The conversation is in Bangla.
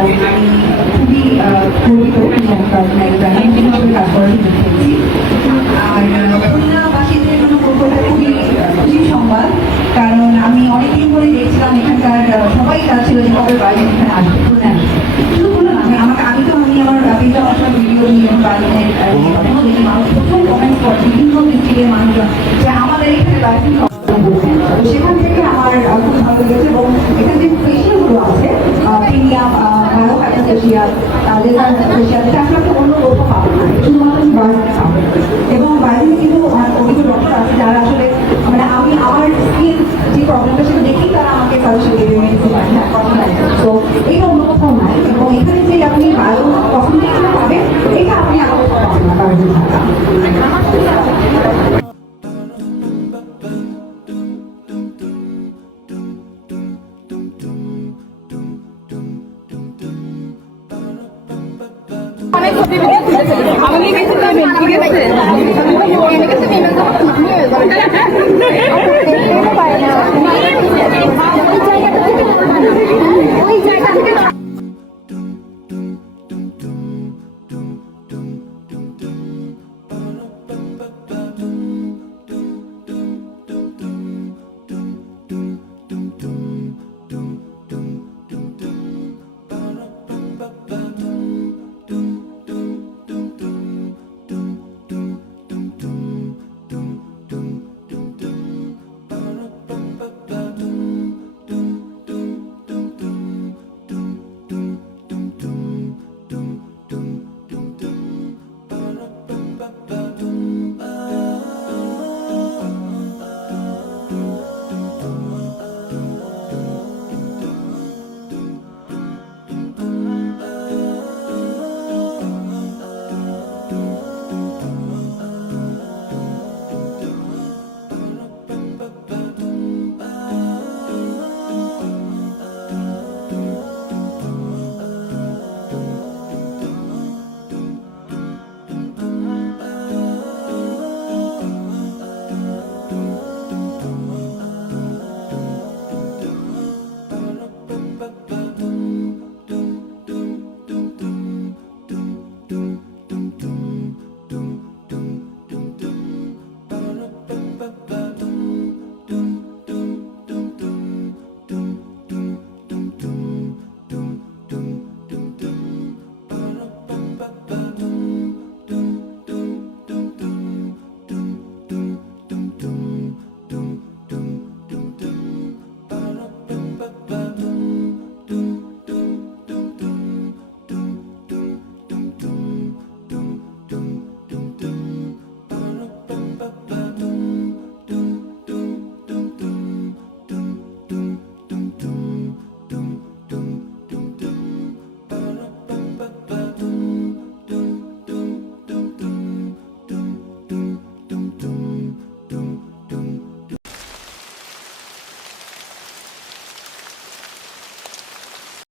আমি খুবই গর্বিত কাজ করার পেরেছি। আর খুলনাবাসীদের জন্য বলবো এটা খুবই খুশির সংবাদ, কারণ আমি অনেকদিন ধরে দেখছিলাম এখানকার সবাই চাচ্ছিল যে কবে বাইরে এখানে আসবে খুলনা। শুধু খুলনা না, আমি আমার পেজে অনেক ভিডিও নিয়ে বাইরের দেখি মানুষ প্রথম কমেন্ট করে বিভিন্ন ডিস্ট্রিক্টের মানুষজন যে আমাদের এখানে বাইরে সেখান থেকে আমার খুব ভালো লেগেছে। এবং এখানে যে ফেশিয়ালগুলো আছে প্রিমিয়াম বায়োফাইটোফেশিয়াল লেজার ফেশিয়াল, এটা আসলে আপনি অন্য কোথাও পাবেন না, শুধুমাত্র বাইরে পাবেন। এবং বাইরে কিন্তু অনেক অভিজ্ঞ ডক্টর আছে যারা আসলে মানে আমি আমার স্কিন যে প্রবলেমটা সেটা দেখেই তারা আমাকে সাজেশন দেবে মেডিসিন তো এটা অন্য কোথাও নাই। এবং এখানে যে আপনি বায়ো কসমেটিক্সটা পাবেন এটা আপনি আরও পাবেন না বাইরে।